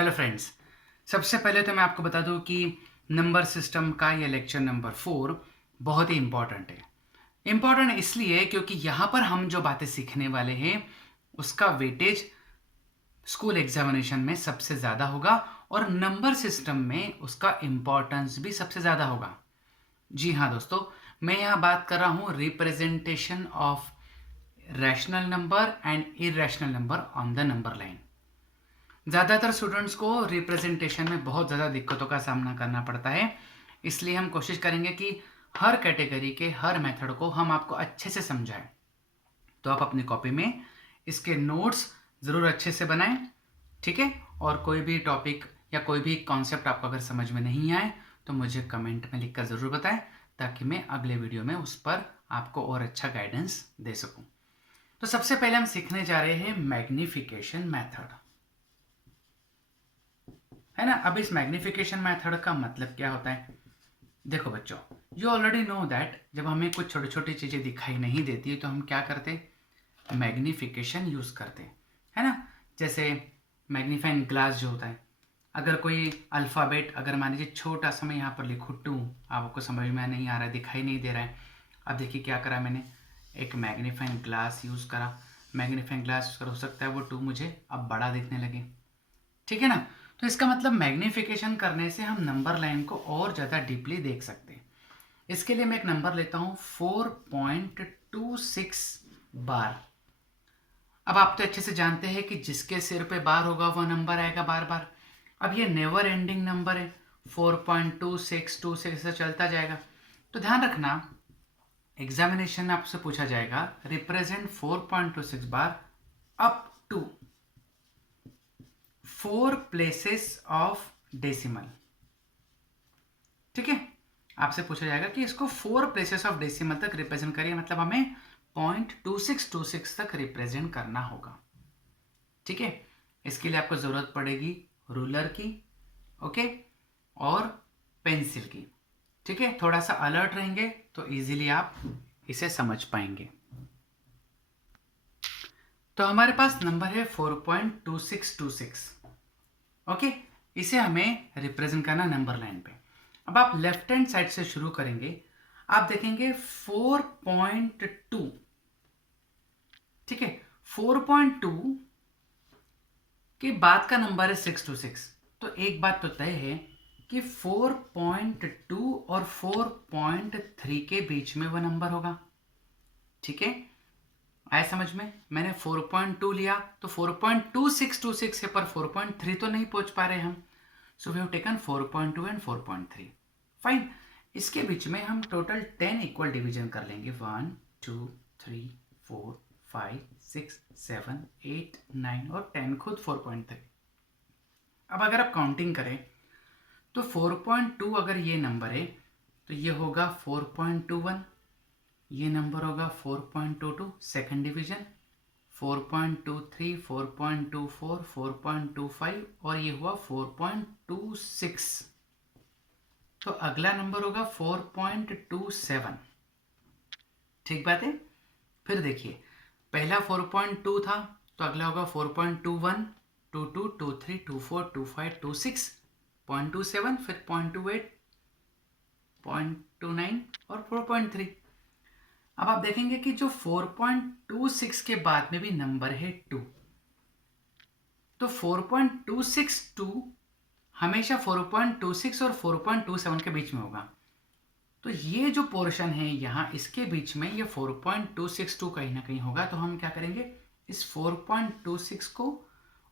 Hello friends. सबसे पहले तो मैं आपको बता दूं कि नंबर सिस्टम का ये लेक्चर नंबर 4 बहुत ही इम्पॉर्टेंट है। इम्पॉर्टेंट इसलिए क्योंकि यहाँ पर हम जो बातें सीखने वाले हैं उसका वेटेज स्कूल एग्जामिनेशन में सबसे ज़्यादा होगा और नंबर सिस्टम में उसका इम्पॉर्टेंस भी सबसे ज़्यादा होगा। जी हाँ दोस्तों, मैं यहाँ बात कर रहा हूँ representation of rational number and irrational number on the number line. ज़्यादातर स्टूडेंट्स को रिप्रेजेंटेशन में बहुत ज़्यादा दिक्कतों का सामना करना पड़ता है, इसलिए हम कोशिश करेंगे कि हर कैटेगरी के हर मेथड को हम आपको अच्छे से समझाएं। तो आप अपनी कॉपी में इसके नोट्स ज़रूर अच्छे से बनाएं, ठीक है। और कोई भी टॉपिक या कोई भी कॉन्सेप्ट आपको अगर समझ में नहीं आए तो मुझे कमेंट में लिखकर ज़रूर बताएं, ताकि मैं अगले वीडियो में उस पर आपको और अच्छा गाइडेंस दे सकूं। तो सबसे पहले हम सीखने जा रहे हैं मैग्निफिकेशन मेथड, है ना। अब इस मैग्निफिकेशन मेथड का मतलब क्या होता है? देखो बच्चों, यू ऑलरेडी नो दैट जब हमें कुछ छोटी छोटी चीज़ें दिखाई नहीं देती तो हम क्या करते? मैग्निफिकेशन यूज़ करते, है ना। जैसे मैग्नीफाइंग ग्लास जो होता है, अगर कोई अल्फ़ाबेट अगर मान लीजिए छोटा सा मैं यहाँ पर लिखूँ टू, आपको समझ में नहीं आ रहा है, दिखाई नहीं दे रहा है। अब देखिए क्या करा मैंने, एक मैग्नीफाइंग ग्लास यूज़ करा। मैग्नीफाइंग ग्लास यूज़ कर, हो सकता है वो टू मुझे अब बड़ा दिखने लगे, ठीक है ना। तो इसका मतलब मैग्निफिकेशन करने से हम नंबर लाइन को और ज़्यादा डीपली देख सकते हैं। इसके लिए मैं एक नंबर लेता हूँ 4.26 बार। अब आप तो अच्छे से जानते हैं कि जिसके सिर पे बार होगा वो नंबर आएगा बार बार। अब ये नेवर एंडिंग नंबर है, 4.2626 से चलता जाएगा। तो ध्यान रखना, एग्जामिनेशन में आपसे पूछा जाएगा represent 4.26 bar up to 4 places of decimal, ठीक है। आपसे पूछा जाएगा कि इसको 4 प्लेसेस ऑफ डेसिमल तक रिप्रेजेंट करिए, मतलब हमें 0.2626 तक रिप्रेजेंट करना होगा, ठीक है। इसके लिए आपको ज़रूरत पड़ेगी रूलर की, ओके, और पेंसिल की, ठीक है। थोड़ा सा अलर्ट रहेंगे तो इजीली आप इसे समझ पाएंगे। तो हमारे पास नंबर है 4.2626, ओके। इसे हमें रिप्रेजेंट करना नंबर लाइन पे। अब आप लेफ्ट हैंड साइड से शुरू करेंगे, आप देखेंगे 4.2, ठीक है। 4.2 के बाद का नंबर है 626। तो एक बात तो तय है कि 4.2 और 4.3 के बीच में वह नंबर होगा, ठीक है। आया समझ में? मैंने 4.2 लिया तो 4.2626 है, पर 4.3 तो नहीं पहुंच पा रहे हम। So we have taken 4.2 and 4.3, fine. इसके बीच में हम टोटल 10 इक्वल डिवीजन कर लेंगे, 1 2 3 4 5 6 7 8 9 और 10 खुद 4.3। अब अगर आप काउंटिंग करें तो 4.2 अगर ये नंबर है तो ये होगा 4.21, ये नंबर होगा 4.22 सेकेंड डिवीजन, 4.23 4.24 4.25 और ये हुआ 4.26। तो अगला नंबर होगा 4.27, ठीक बात है। फिर देखिए, पहला 4.2 था तो अगला होगा 4.21 22 23 24 25 26 0.27, फिर 0.28 0.29 और 4.3। अब आप देखेंगे कि जो 4.26 के बाद में भी नंबर है 2, तो 4.262 हमेशा 4.26 और 4.27 के बीच में होगा। तो ये जो पोर्शन है यहाँ इसके बीच में ये 4.262 कहीं ना कहीं होगा। तो हम क्या करेंगे, इस 4.26 को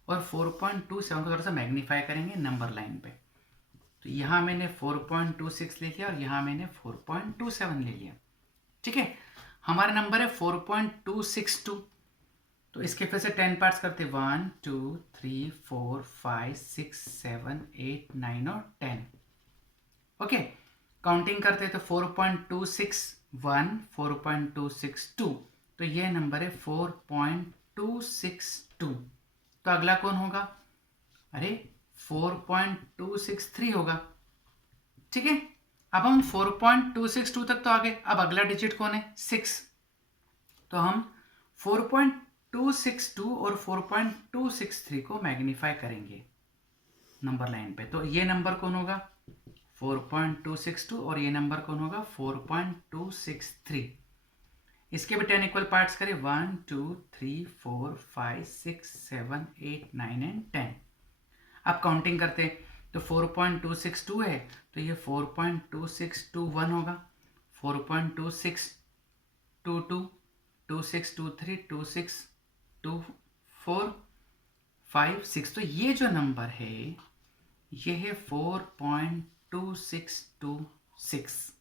और 4.27 को थोड़ा सा मैग्नीफाई करेंगे नंबर लाइन पे। तो यहाँ मैंने 4.26 ले लिया और यहाँ मैंने 4.27 ले लिया, ठीक है। हमारा नंबर है 4.262। तो इसके फिर से 10 पार्ट्स करते, 1 2 3 4 5 6 7 8 9 और 10, ओके। काउंटिंग करते तो 4.261 4.262, तो ये नंबर है 4.262। तो अगला कौन होगा? अरे 4.263 होगा, ठीक है। अब हम 4.262 तक तो आ गए, अब अगला डिजिट कौन है? 6। तो हम 4.262 और 4.263 को मैग्नीफाई करेंगे, नंबर लाइन पे। तो ये नंबर कौन होगा 4.262 और ये नंबर कौन होगा 4.263। इसके भी 10 इक्वल पार्ट्स करें 1 2 3 4 5 6 7 8 9 एंड 10। अब काउंटिंग करते हैं तो 4.262 है तो ये 4.2621 होगा, 4.2622, 2623, 2624, 5 6। तो ये जो नंबर है ये है 4.2626।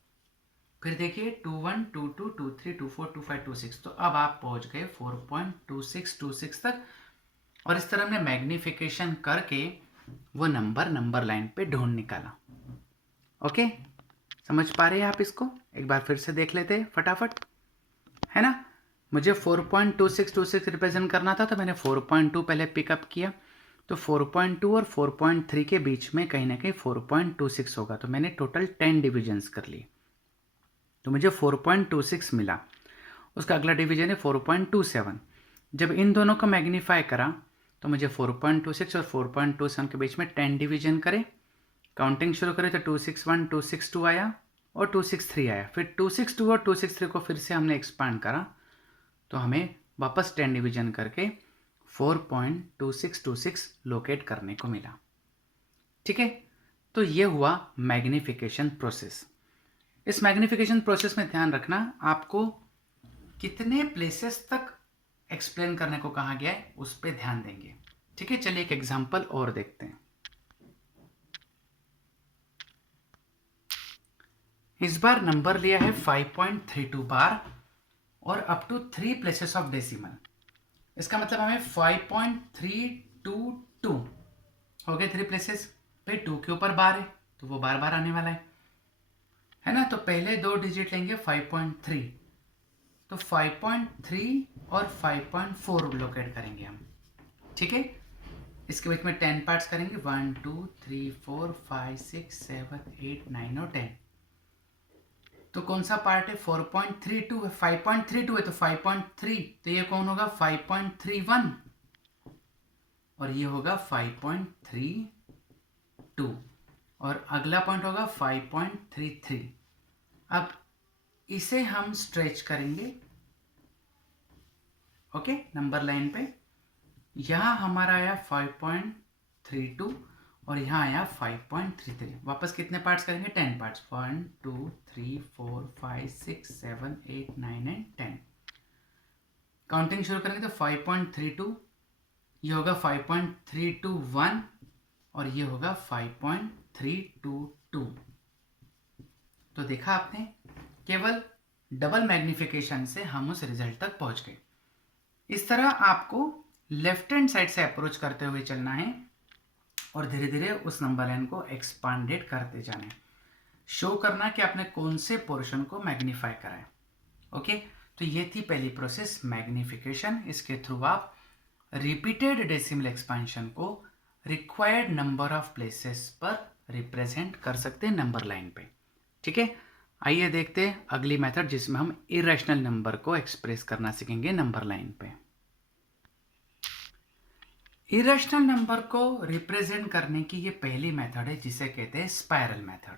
फिर देखिए 21 22 23 24 25 26। तो अब आप पहुंच गए 4.2626 तक और इस तरह हमने मैग्निफिकेशन करके वो नंबर लाइन पे ढूंढ निकाला। ओके, समझ पा रहे हैं आप इसको? एक बार फिर से देख लेते हैं फटाफट, है ना। मुझे 4.2626 रिप्रेजेंट करना था तो मैंने 4.2 पहले पिकअप किया, तो 4.2 और 4.3 के बीच में कहीं ना कहीं 4.26 होगा, तो मैंने टोटल 10 डिविजन्स कर लिए, तो मुझे 4.26 मिला। उसका अगला डिवीजन है 4.27। जब इन दोनों को मैग्नीफाई करा तो मुझे 4.26 और 4.27 के बीच में 10 डिवीजन करें, काउंटिंग शुरू करें तो 261 262 आया और 263 आया। फिर 262 और 263 को फिर से हमने एक्सपांड करा तो हमें वापस 10 डिवीजन करके 4.2626 लोकेट करने को मिला। ठीक है, तो ये हुआ मैग्निफिकेशन प्रोसेस। इस मैग्निफिकेशन प्रोसेस में ध्यान रखना आपको कितने प्लेसेस तक एक्सप्लेन करने को कहा गया है उस पर ध्यान देंगे। ठीक है, चलिए एक एग्जांपल और देखते हैं। इस बार नंबर लिया है 5.32 बार और up to 3 places of decimal. इसका मतलब हमें 5.322 हो गए 3 प्लेसेस पे, 2 के ऊपर बार है तो वो बार बार आने वाला है ना। तो पहले 2 डिजिट लेंगे 5.3, तो 5.3 और 5.4 लोकेट करेंगे हम। ठीक है, इसके बीच में 10 पार्ट्स करेंगे 1 2 3 4 5 6 7 8 9 और 10। तो कौन सा पार्ट है 4.32 है, 5.32 है तो 5.3, तो ये कौन होगा 5.31 और ये होगा 5.32 और अगला पॉइंट होगा 5.33। अब इसे हम स्ट्रेच करेंगे ओके नंबर लाइन पे। यहां हमारा आया 5.32 और यहाँ आया 5.33। वापस कितने पार्ट्स करेंगे 10 पार्ट्स 1 2 3 4 5 6 7 8 9 एंड 10। काउंटिंग शुरू करेंगे तो 5.32, ये होगा 5.321 और ये होगा 5.322। तो देखा आपने, केवल डबल मैग्निफिकेशन से हम उस रिजल्ट तक पहुंच गए। इस तरह आपको लेफ्ट हैंड साइड से अप्रोच करते हुए चलना है और धीरे धीरे उस नंबर लाइन को एक्सपांडेड करते जाना है, शो करना कि आपने कौन से पोर्शन को मैग्नीफाई करा है। ओके, तो ये थी पहली प्रोसेस मैग्निफिकेशन। इसके थ्रू आप रिपीटेड डेसिमल एक्सपेंशन को रिक्वायर्ड नंबर ऑफ प्लेसेस पर रिप्रेजेंट कर सकते हैं नंबर लाइन पे। ठीक है, आइए देखते हैं अगली मेथड जिसमें हम इरेशनल नंबर को एक्सप्रेस करना सीखेंगे नंबर लाइन पे। इरेशनल नंबर को रिप्रेजेंट करने की ये पहली मेथड है जिसे कहते हैं स्पाइरल मेथड।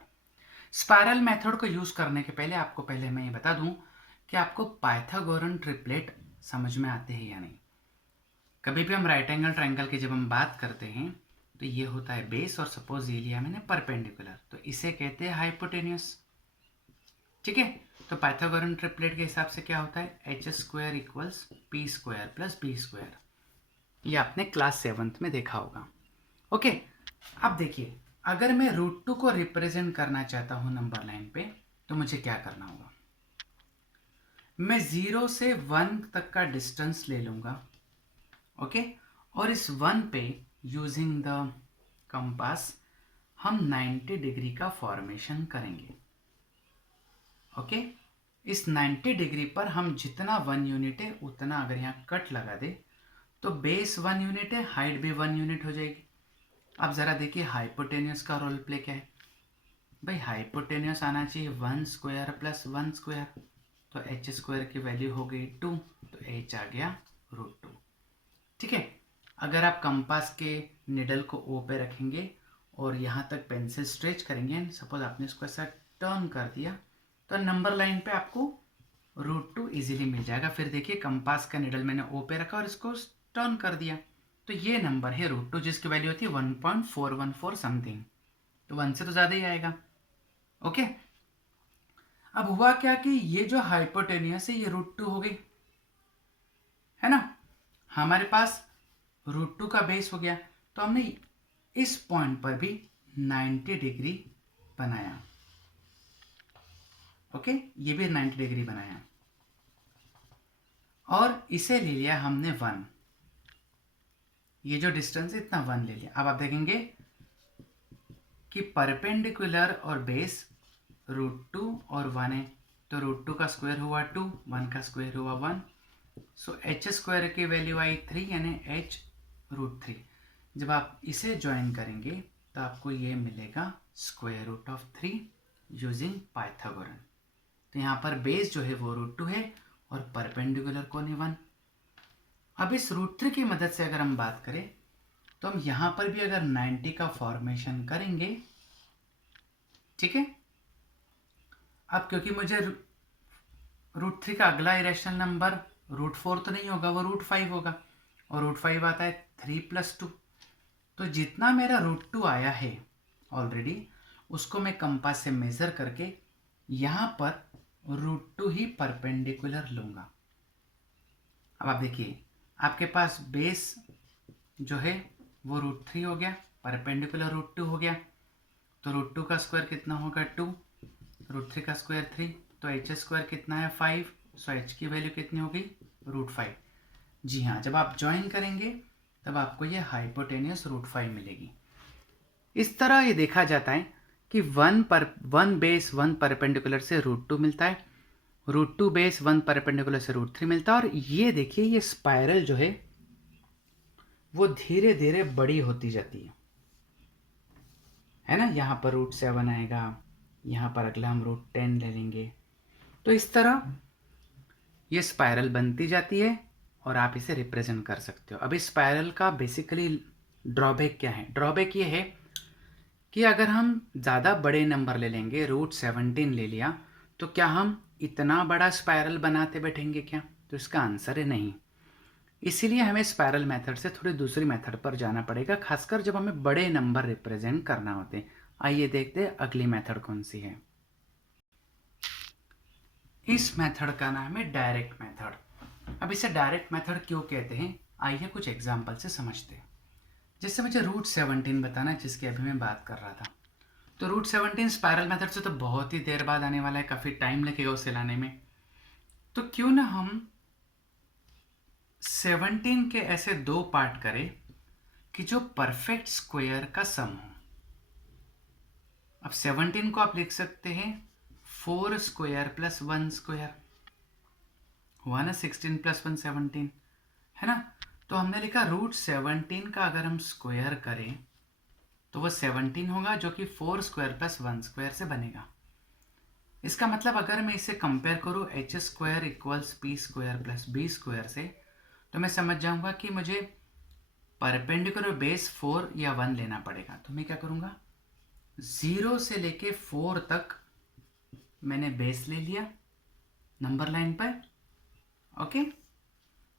स्पाइरल मेथड को यूज करने के पहले आपको पहले मैं ये बता दूं कि आपको पाइथागोरन ट्रिपलेट समझ में आते हैं या नहीं। कभी भी हम राइट एंगल ट्रायंगल की जब हम बात करते हैं तो ये होता है बेस और सपोज ये लिया मैंने परपेंडिकुलर, तो इसे कहते हैं हाइपोटेन्यूस। ठीक है, तो पाइथागोरन ट्रिपलेट के हिसाब से क्या होता है H square equals P square plus B square. ये आपने क्लास 7th में देखा होगा। ओके, अब देखिए अगर मैं √2 को रिप्रेजेंट करना चाहता हूं नंबर लाइन पे तो मुझे क्या करना होगा, मैं 0 से 1 तक का डिस्टेंस ले लूंगा। ओके, और इस 1 पे यूजिंग द कंपास हम 90 डिग्री का फॉर्मेशन करेंगे। ओके, इस 90 डिग्री पर हम जितना 1 यूनिट है उतना अगर यहाँ कट लगा दे तो बेस 1 यूनिट है, हाइट भी 1 यूनिट हो जाएगी। अब ज़रा देखिए हाइपोटेन्यूस का रोल प्ले क्या है। भाई हाइपोटेन्यूस आना चाहिए 1 स्क्वायर प्लस 1 स्क्वायर, तो एच स्क्वायर की वैल्यू हो गई 2, तो एच आ गया √2। ठीक है, अगर आप कंपास के निडल को ओ पे रखेंगे और यहाँ तक पेंसिल स्ट्रेच करेंगे एंड सपोज आपने इसको ऐसा टर्न कर दिया तो नंबर लाइन पे आपको √2 इजीली मिल जाएगा। फिर देखिए कंपास का निडल मैंने ओ पे रखा और इसको टर्न कर दिया तो ये नंबर है √2 जिसकी वैल्यू होती है 1.414 समथिंग, तो 1 से तो ज़्यादा ही आएगा। ओके, अब हुआ क्या कि ये जो हाइपोटेन्यूस है ये √2 हो गई, है ना, हमारे पास √2 का बेस हो गया तो हमने इस पॉइंट पर भी 90 डिग्री बनाया। ओके, ये भी 90 डिग्री बनाया और इसे ले लिया हमने 1, ये जो डिस्टेंस है इतना 1 ले लिया। अब आप देखेंगे कि परपेंडिकुलर और बेस √2 और 1 है तो √2 का स्क्वायर हुआ 2, 1 का स्क्वायर हुआ 1, सो एच स्क्वायर की वैल्यू आई 3 यानी h√3। जब आप इसे ज्वाइन करेंगे तो आपको ये मिलेगा √3 यूजिंग पाइथागोरन। तो यहाँ पर बेस जो है वो √2 है और परपेंडिकुलर कौन है 1। अब इस √3 की मदद से अगर हम बात करें तो हम यहाँ पर भी अगर 90 का फॉर्मेशन करेंगे, ठीक है। अब क्योंकि मुझे √3 का अगला इरेशनल नंबर √4 तो नहीं होगा, वो √5 होगा और √5 आता है 3 + 2, तो जितना मेरा √2 आया है ऑलरेडी उसको मैं कंपास से मेज़र करके यहाँ पर √2 ही परपेंडिकुलर लूँगा। अब आप देखिए आपके पास बेस जो है वो √3 हो गया, परपेंडिकुलर √2 हो गया, तो √2 का स्क्वायर कितना होगा 2, √3 का स्क्वायर 3, तो एच स्क्वायर कितना है 5, सो एच की वैल्यू कितनी होगी √5। जी हाँ, जब आप ज्वाइन करेंगे तब आपको ये हाइपोटेनियस √5 मिलेगी। इस तरह ये देखा जाता है कि 1 बेस 1 परपेंडिकुलर से √2 मिलता है, √2 बेस 1 परपेंडिकुलर से √3 मिलता है और ये देखिए ये स्पाइरल जो है वो धीरे धीरे बड़ी होती जाती है ना। यहाँ पर √7 आएगा, यहाँ पर अगला हम √10 ले लेंगे, तो इस तरह ये स्पाइरल बनती जाती है और आप इसे रिप्रेजेंट कर सकते हो। अब इस स्पाइरल का बेसिकली ड्रॉबैक क्या है? ड्रॉबैक ये है कि अगर हम ज़्यादा बड़े नंबर ले लेंगे, √17 ले लिया, तो क्या हम इतना बड़ा स्पाइरल बनाते बैठेंगे क्या? तो इसका आंसर है नहीं। इसीलिए हमें स्पाइरल मेथड से थोड़ी दूसरी मेथड पर जाना पड़ेगा, खासकर जब हमें बड़े नंबर रिप्रेजेंट करना होते हैं। आइए देखते हैं अगली मेथड कौन सी है। इस मेथड का नाम है डायरेक्ट मेथड। अब इसे डायरेक्ट मेथड क्यों कहते हैं, आइए कुछ एग्जाम्पल से समझते हैं। जैसे मुझे √17 बताना है जिसकी अभी मैं बात कर रहा था, तो √17 स्पाइरल मेथड से तो बहुत ही देर बाद आने वाला है, काफ़ी टाइम लगेगा उसे लाने में। तो क्यों ना हम 17 के ऐसे 2 पार्ट करें कि जो परफेक्ट स्क्वायर का सम हो। अब 17 को आप लिख सकते हैं 4 स्क्वायर + 1 स्क्वायर, हुआ ना 16 + 1 17, है ना। तो हमने लिखा √17 का अगर हम स्क्वायर करें तो वो 17 होगा जो कि 4 स्क्वायर + 1 स्क्वायर से बनेगा। इसका मतलब अगर मैं इसे कंपेयर करूँ h² = p² + b स्क्वायर से, तो मैं समझ जाऊंगा कि मुझे परपेंडिकुलर बेस 4 या 1 लेना पड़ेगा। तो मैं क्या करूँगा, 0 से लेके 4 तक मैंने बेस ले लिया नंबर लाइन पर, ओके,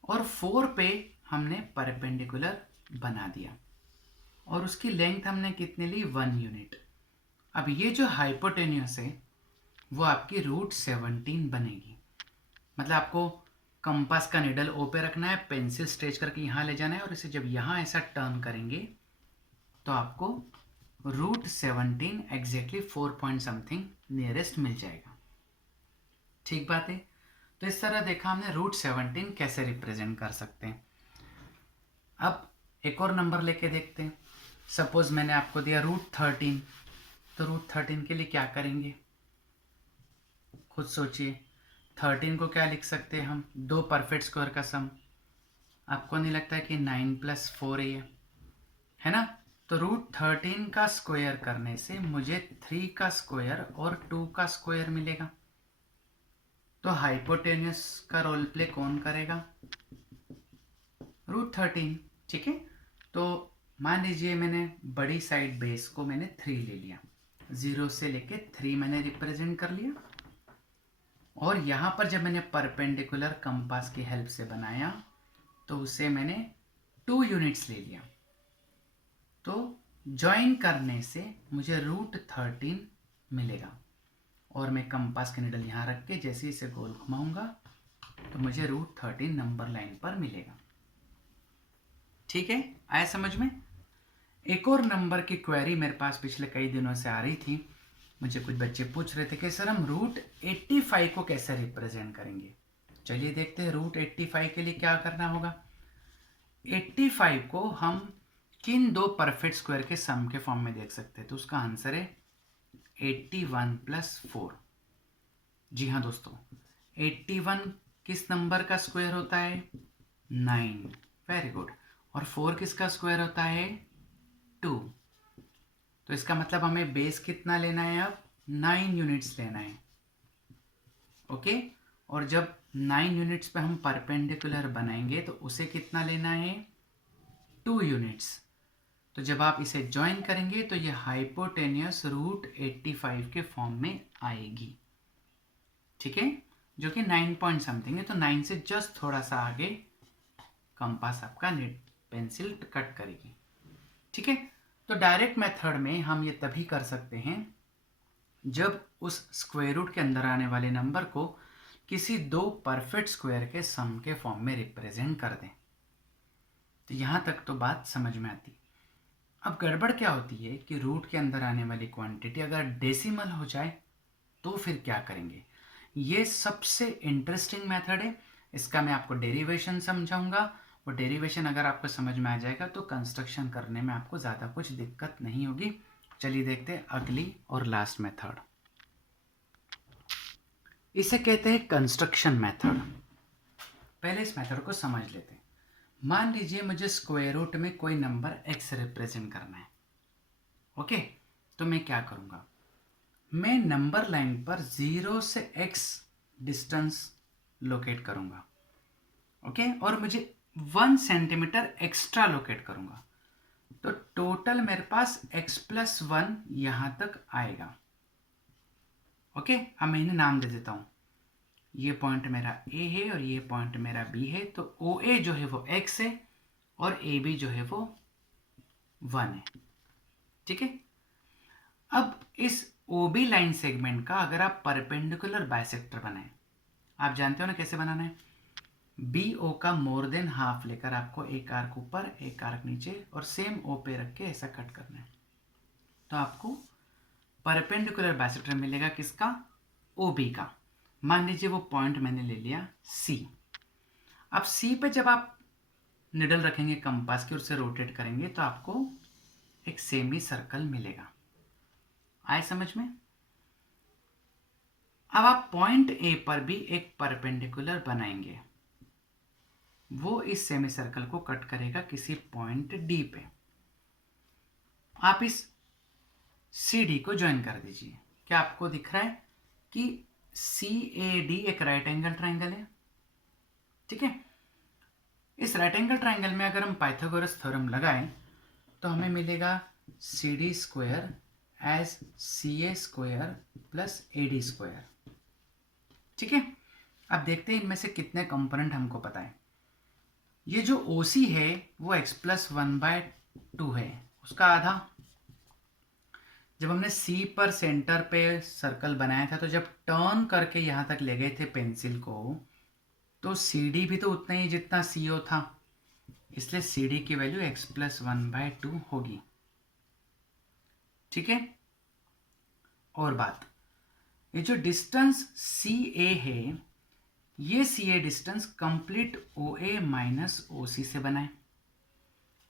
और 4 पे हमने परपेंडिकुलर बना दिया और उसकी लेंथ हमने कितनी ली 1 यूनिट। अब ये जो हाइपोटेन्यूस है वो आपकी √17 बनेगी। मतलब आपको कंपास का निडल ओ पे रखना है, पेंसिल स्ट्रेच करके यहाँ ले जाना है और इसे जब यहाँ ऐसा टर्न करेंगे तो आपको √17 एग्जैक्टली 4 पॉइंट समथिंग नियरेस्ट मिल जाएगा। ठीक बात है। तो इस तरह देखा हमने √17 कैसे रिप्रेजेंट कर सकते हैं। अब एक और नंबर लेके देखते हैं। सपोज मैंने आपको दिया √13, तो √13 के लिए क्या करेंगे खुद सोचिए। 13 को क्या लिख सकते हैं हम, 2 परफेक्ट स्क्वायर का सम। आपको नहीं लगता है कि 9 + 4 है ना। तो √13 का स्क्वायर करने से मुझे 3 का स्क्वायर और 2 का स्क्वायर मिलेगा। तो हाइपोटेन्यूस का रोल प्ले कौन करेगा, √13, ठीक है। तो मान लीजिए मैंने बड़ी साइड बेस को मैंने 3 ले लिया, 0 से लेके 3 मैंने रिप्रेजेंट कर लिया, और यहाँ पर जब मैंने परपेंडिकुलर कंपास की हेल्प से बनाया तो उसे मैंने 2 यूनिट्स ले लिया। तो ज्वाइन करने से मुझे √13 मिलेगा, और मैं कंपास की निडल यहाँ रख के जैसे इसे गोल घुमाऊंगा तो मुझे √13 नंबर लाइन पर मिलेगा। ठीक है, आया समझ में? एक और नंबर की क्वेरी मेरे पास पिछले कई दिनों से आ रही थी। मुझे कुछ बच्चे पूछ रहे थे कि सर हम √85 को कैसे रिप्रेजेंट करेंगे। चलिए देखते हैं √85 के लिए क्या करना होगा। 85 को हम किन दो परफेक्ट स्क्वायर के सम के फॉर्म में देख सकते हैं, तो उसका आंसर है 81 + 4। जी हाँ दोस्तों, 81 किस नंबर का स्क्वायर होता है? 9। Very good. और 4 किसका स्क्वायर होता है? 2। तो इसका मतलब हमें बेस कितना लेना है? अब 9 यूनिट्स लेना है। ओके, और जब 9 यूनिट्स पे हम परपेंडिकुलर बनाएंगे तो उसे कितना लेना है? 2 यूनिट्स। तो जब आप इसे ज्वाइन करेंगे तो ये हाइपोटेनियस √85 के फॉर्म में आएगी। ठीक है, जो कि 9 पॉइंट समथिंग है, तो 9 से जस्ट थोड़ा सा आगे कंपास आपका पेंसिल कट करेगी। ठीक है, तो डायरेक्ट मेथड में हम ये तभी कर सकते हैं जब उस स्क्वायर रूट के अंदर आने वाले नंबर को किसी दो परफेक्ट स्क्वायर के सम के फॉर्म में रिप्रेजेंट कर दें। तो यहाँ तक तो बात समझ में आती। अब गड़बड़ क्या होती है कि रूट के अंदर आने वाली क्वांटिटी अगर डेसिमल हो जाए तो फिर क्या करेंगे? ये सबसे इंटरेस्टिंग मेथड है। इसका मैं आपको डेरिवेशन समझाऊंगा। वो डेरिवेशन अगर आपको समझ में आ जाएगा तो कंस्ट्रक्शन करने में आपको ज़्यादा कुछ दिक्कत नहीं होगी। चलिए देखते हैं अगली और लास्ट मेथड। इसे कहते हैं कंस्ट्रक्शन मेथड। पहले इस मेथड को समझ लेते हैं। मान लीजिए मुझे स्क्वायर रूट में कोई नंबर x रिप्रेजेंट करना है। ओके, तो मैं क्या करूँगा? मैं नंबर लाइन पर 0 से x डिस्टेंस लोकेट करूँगा। ओके, और मुझे 1 सेंटीमीटर एक्स्ट्रा लोकेट करूँगा। तो टोटल मेरे पास x+1 यहाँ तक आएगा। ओके, अब मैं इन्हें नाम दे देता हूँ। ये पॉइंट मेरा A है और ये पॉइंट मेरा B है। तो OA जो है वो x है और AB जो है वो 1 है। ठीक है, अब इस OB लाइन सेगमेंट का अगर आप परपेंडिकुलर बाइसेक्टर बनाएं, आप जानते हो ना कैसे बनाना है। BO का मोर देन हाफ लेकर आपको एक आर्क ऊपर एक आर्क नीचे और सेम O पे रख के ऐसा कट करना है। तो आपको परपेंडिकुलर बाइसेक्टर मिलेगा किसका? OB का। मान लीजिए वो पॉइंट मैंने ले लिया C। अब C पे जब आप निडल रखेंगे कंपास की और उसे रोटेट करेंगे तो आपको एक सेमी सर्कल मिलेगा। आए समझ में? अब आप पॉइंट A पर भी एक परपेंडिकुलर बनाएंगे। वो इस सेमी सर्कल को कट करेगा किसी पॉइंट D पे। आप इस CD को ज्वाइन कर दीजिए। क्या आपको दिख रहा है कि CAD एक राइट एंगल ट्राइंगल है? ठीक है, इस राइट एंगल ट्राइंगल में अगर हम पाइथागोरस थ्योरम लगाएं तो हमें मिलेगा CD square as CA square plus AD square. ठीक है, अब देखते हैं इनमें से कितने कंपोनेंट हमको पता है। ये जो OC है वो x+1/2 है, उसका आधा। जब हमने C पर सेंटर पे सर्कल बनाया था तो जब टर्न करके यहाँ तक ले गए थे पेंसिल को तो CD भी तो उतना ही जितना CO था, इसलिए CD की वैल्यू x+1/2 होगी। ठीक है, और बात, ये जो डिस्टेंस CA है ये CA distance complete OA minus OC से बना है।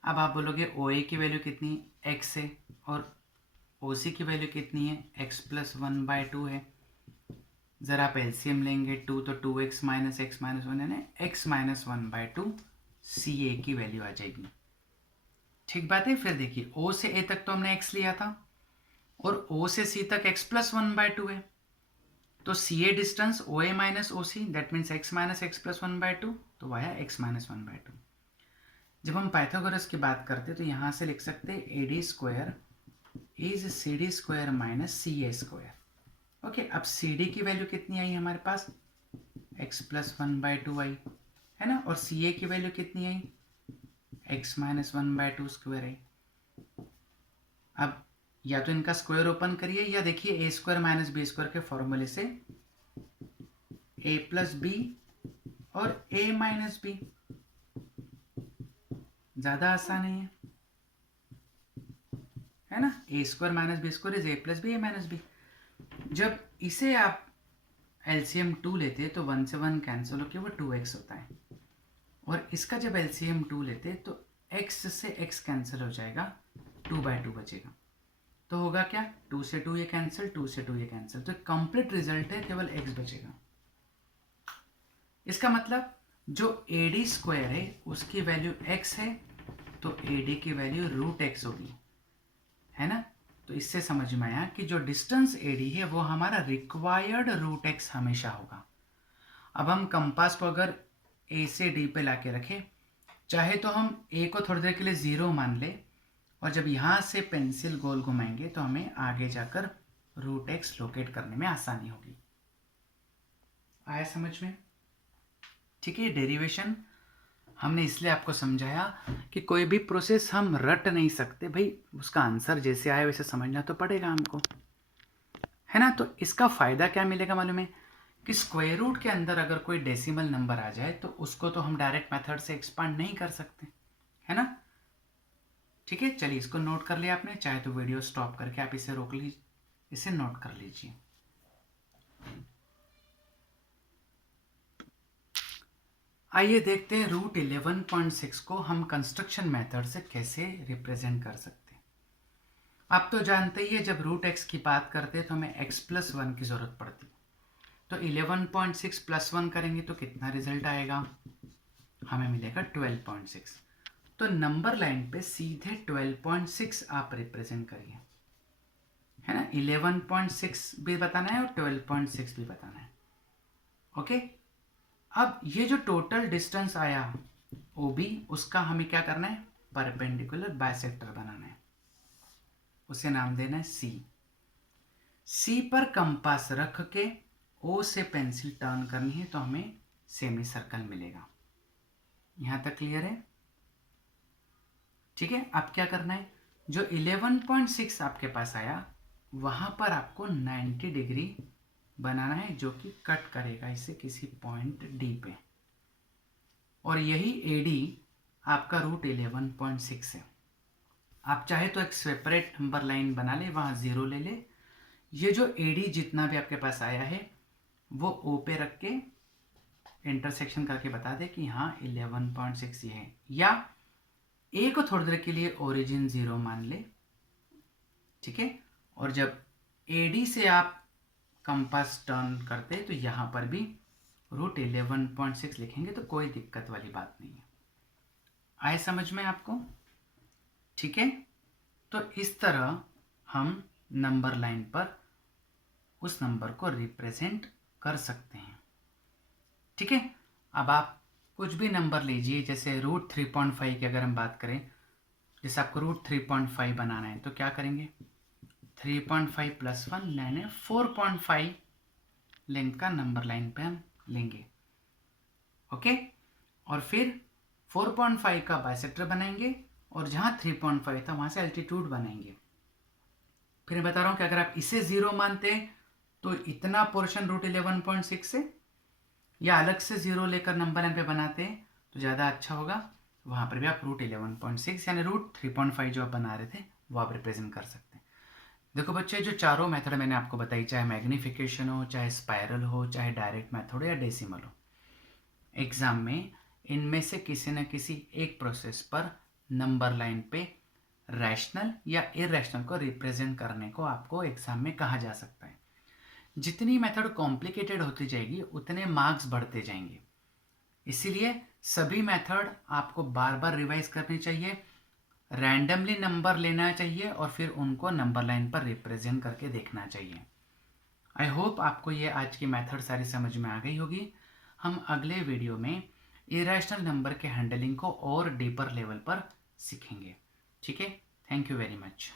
अब आप बोलोगे OA की वैल्यू कितनी? x है और OC की वैल्यू कितनी है? x+1/2 है। ज़रा आप एलसीएम लेंगे 2 तो 2x माइनस x माइनस 1 यानी x-1/2 CA की वैल्यू आ जाएगी। ठीक बात है। फिर देखिए O से A तक तो हमने x लिया था और O से C तक x+1/2 है। तो CA distance OA minus OC that means x minus x+1/2, तो आया x-1/2। जब हम पाइथागोरस की बात करते तो यहाँ से लिख सकते हैं AD square is CD square minus CA square. Okay, अब CD की वैल्यू कितनी आई हमारे पास, x प्लस 1/2 आई, है ना, और CA की वैल्यू कितनी आई, x माइनस 1/2 स्क्वायर आई। अब या तो इनका स्क्वायर ओपन करिए या देखिए A square minus B square के फॉर्मूले से a प्लस बी और a माइनस बी, ज़्यादा आसान है ना, A square minus B square is a plus B a minus B. जब इसे आप LCM 2 लेते तो 1 से 1 कैंसिल होकर वो 2x होता है, और इसका जब LCM 2 लेते तो x से x कैंसिल हो जाएगा, 2/2 बचेगा। तो होगा क्या, 2 से 2 ये कैंसिल, 2 से 2 ये कैंसिल, तो कंप्लीट रिजल्ट है केवल x बचेगा। इसका मतलब जो AD स्क्वायर है उसकी वैल्यू x है, तो AD की वैल्यू √x होगी, है ना। तो इससे समझ में आया कि जो डिस्टेंस AD है वो हमारा रिक्वायर्ड √x हमेशा होगा। अब हम कंपास को अगर A से D पे लाके रखें, चाहे तो हम A को थोड़ी देर के लिए 0 मान ले, और जब यहाँ से पेंसिल गोल घुमाएंगे तो हमें आगे जाकर √x लोकेट करने में आसानी होगी। आया समझ में? ठीक है, डेरिवेशन हमने इसलिए आपको समझाया कि कोई भी प्रोसेस हम रट नहीं सकते भाई, उसका आंसर जैसे आए वैसे समझना तो पड़ेगा हमको, है ना। तो इसका फ़ायदा क्या मिलेगा मालूम है, कि स्क्वायर रूट के अंदर अगर कोई डेसिमल नंबर आ जाए तो उसको तो हम डायरेक्ट मेथड से एक्सपांड नहीं कर सकते, है ना। ठीक है, चलिए इसको नोट कर लिया आपने, चाहे तो वीडियो स्टॉप करके आप इसे रोक लीजिए, इसे नोट कर लीजिए। आइए देखते हैं √11.6 को हम कंस्ट्रक्शन मेथड से कैसे रिप्रेजेंट कर सकते हैं। आप तो जानते ही है, जब √x की बात करते हैं तो हमें x प्लस 1 की ज़रूरत पड़ती है। तो 11.6 प्लस 1 करेंगे तो कितना रिजल्ट आएगा, हमें मिलेगा 12.6। तो नंबर लाइन पे सीधे 12.6 आप रिप्रेजेंट करिए, है ना। 11.6 भी बताना है और 12.6 भी बताना है। ओके, अब ये जो टोटल डिस्टेंस आया OB, उसका हमें क्या करना है, परपेंडिकुलर बाइसेक्टर बनाना है, उसे नाम देना है C पर कंपास रख के O से पेंसिल टर्न करनी है तो हमें सेमी सर्कल मिलेगा। यहाँ तक क्लियर है? ठीक है, अब क्या करना है, जो 11.6 आपके पास आया वहाँ पर आपको 90 डिग्री बनाना है, जो कि कट करेगा इसे किसी पॉइंट D पे, और यही AD आपका √11.6 है। आप चाहे तो एक सेपरेट नंबर लाइन बना ले, वहाँ 0 ले ले, ये जो AD जितना भी आपके पास आया है वो O पे रख के इंटरसेक्शन करके बता दे कि हाँ 11.6 ये है, या A को थोड़ी देर के लिए ओरिजिन 0 मान ले, ठीक है। और जब AD से आप कंपास टर्न करते तो यहाँ पर भी √11.6 लिखेंगे तो कोई दिक्कत वाली बात नहीं है। आए समझ में आपको? ठीक है, तो इस तरह हम नंबर लाइन पर उस नंबर को रिप्रेजेंट कर सकते हैं। ठीक है, अब आप कुछ भी नंबर लीजिए, जैसे √3.5 की अगर हम बात करें, जैसे आपको √3.5 बनाना है तो क्या करेंगे, 3.5 प्लस 1 यानी 4.5 लेंथ का नंबर लाइन पे हम लेंगे। ओके, और फिर 4.5 का बाइसेक्टर बनाएंगे, और जहाँ 3.5 था वहाँ से एल्टीट्यूड बनाएंगे। फिर बता रहा हूँ कि अगर आप इसे 0 मानते तो इतना पोर्शन √11.6 से, या अलग से 0 लेकर नंबर लाइन पे बनाते तो ज़्यादा अच्छा होगा, वहाँ पर भी आप √11.6 यानी √3.5 जो आप बना रहे थे वो आप रिप्रेजेंट कर सकते हैं। देखो बच्चे, जो चारों मेथड मैंने आपको बताई, चाहे मैग्नीफिकेशन हो, चाहे स्पायरल हो, चाहे डायरेक्ट मेथड हो या डेसिमल हो, एग्ज़ाम में इनमें से किसी न किसी एक प्रोसेस पर नंबर लाइन पे रैशनल या इरेशनल को रिप्रेजेंट करने को आपको एग्ज़ाम में कहा जा सकता है। जितनी मेथड कॉम्प्लिकेटेड होती जाएगी उतने मार्क्स बढ़ते जाएंगे, इसीलिए सभी मेथड आपको बार बार रिवाइज करनी चाहिए, रैंडमली नंबर लेना चाहिए और फिर उनको नंबर लाइन पर रिप्रेजेंट करके देखना चाहिए। आई होप आपको ये आज की मेथड सारी समझ में आ गई होगी। हम अगले वीडियो में इरेशनल नंबर के हैंडलिंग को और डीपर लेवल पर सीखेंगे। ठीक है, थैंक यू वेरी मच।